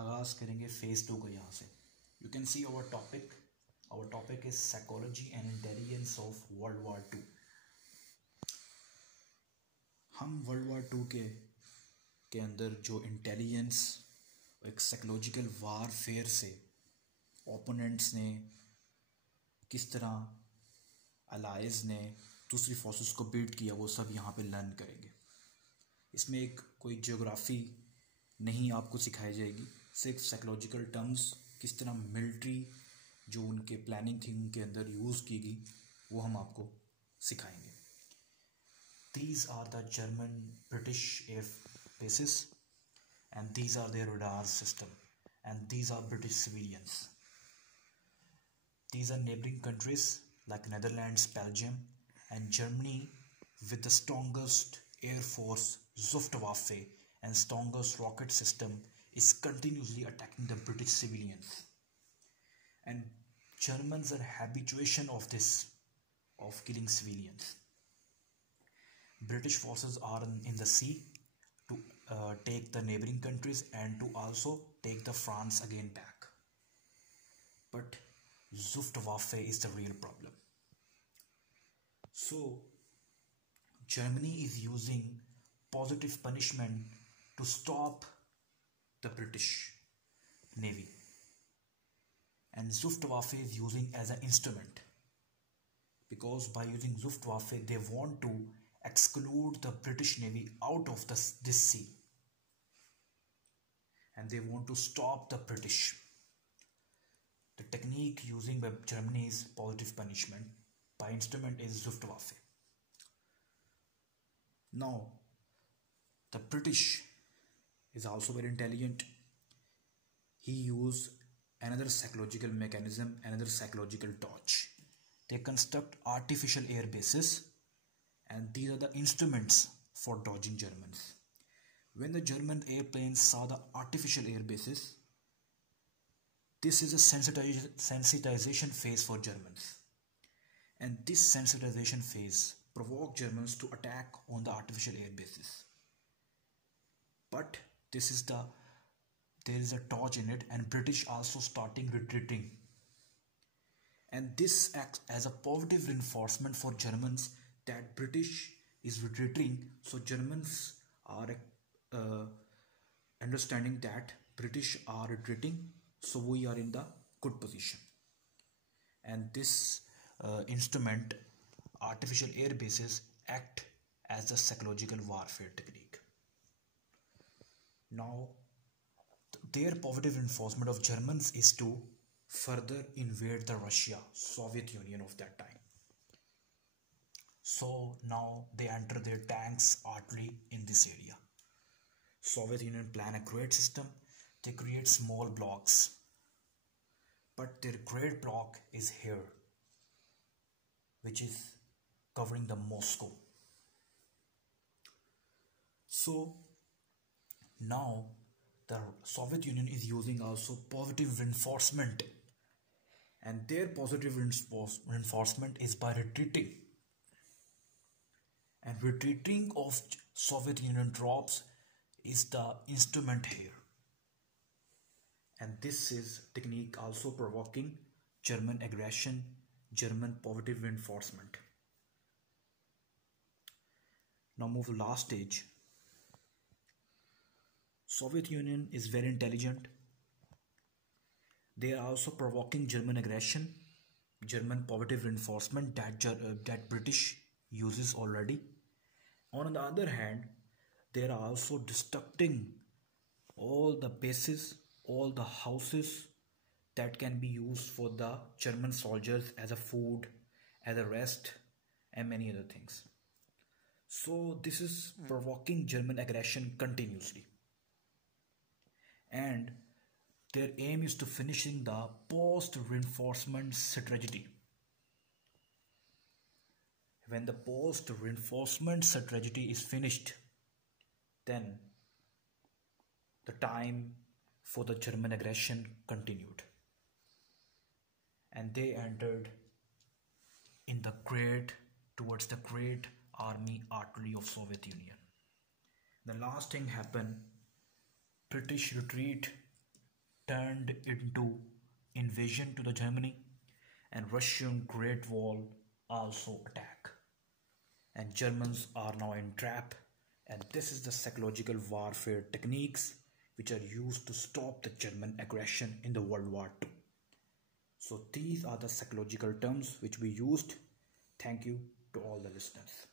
आगाज़ करेंगे फेज़ 2 का। यहाँ से you can see our topic is psychology and intelligence of world war 2। हम वर्ल्ड वार 2 के अंदर जो इंटेलिजेंस, एक साइकोलॉजिकल वारफेयर से ओपोनेंट्स ने किस तरह अलाइज ने दूसरी फोर्सेस को बीट किया, वो सब यहाँ पे लर्न करेंगे। इसमें एक कोई ज्योग्राफी नहीं आपको सिखाई जाएगी, सिर्फ साइकोलॉजिकल टर्म्स किस तरह मिलिट्री जो उनके प्लानिंग थी उनके अंदर यूज़ की गई वो हम आपको सिखाएंगे। These are the German British air bases and these are their radar system and these are British civilians. These are neighboring countries like Netherlands, Belgium and Germany with the strongest air force, Luftwaffe and strongest rocket system is continuously attacking the British civilians. And Germans are habituation of this, of killing civilians. British forces are in the sea to take the neighboring countries and to also take the France again back. But Luftwaffe is the real problem. So Germany is using positive punishment to stop the British Navy, and Luftwaffe is using as an instrument, because by using Luftwaffe they want to exclude the British Navy out of this sea and they want to stop the British. The technique using by Germany is positive punishment, by instrument is Luftwaffe. Now the British is also very intelligent. He used another psychological mechanism, another psychological torch. They construct artificial air bases and these are the instruments for dodging Germans. When the German airplanes saw the artificial air bases, this is a sensitization phase for Germans. And this sensitization phase provoked Germans to attack on the artificial air bases. But there is a torch in it, and British also starting retreating. And this acts as a positive reinforcement for Germans that British is retreating, so Germans are understanding that British are retreating, so we are in the good position. And this instrument, artificial air bases, act as a psychological warfare technique. Now their positive reinforcement of Germans is to further invade the Russia, Soviet Union of that time. So now they enter their tanks artillery in this area. Soviet Union plan a great system. They create small blocks, but their great block is here, which is covering the Moscow. So now the Soviet Union is using also positive reinforcement, and their positive reinforcement is by retreating. And retreating of Soviet Union troops is the instrument here. And this is technique also provoking German aggression, German positive reinforcement. Now move to last stage. Soviet Union is very intelligent. They are also provoking German aggression, German positive reinforcement that British uses already. On the other hand, they are also destructing all the bases, all the houses that can be used for the German soldiers as a food, as a rest, and many other things. So this is provoking German aggression continuously. And their aim is to finishing the post-reinforcement strategy. When the post-reinforcement strategy is finished, then the time for the German aggression continued. And they entered in the towards the great army artillery of Soviet Union. The last thing happened, British retreat turned into invasion to the Germany, and Russian Great Wall also attack. And Germans are now in trap, and this is the psychological warfare techniques which are used to stop the German aggression in the World War II. So these are the psychological terms which we used. Thank you to all the listeners.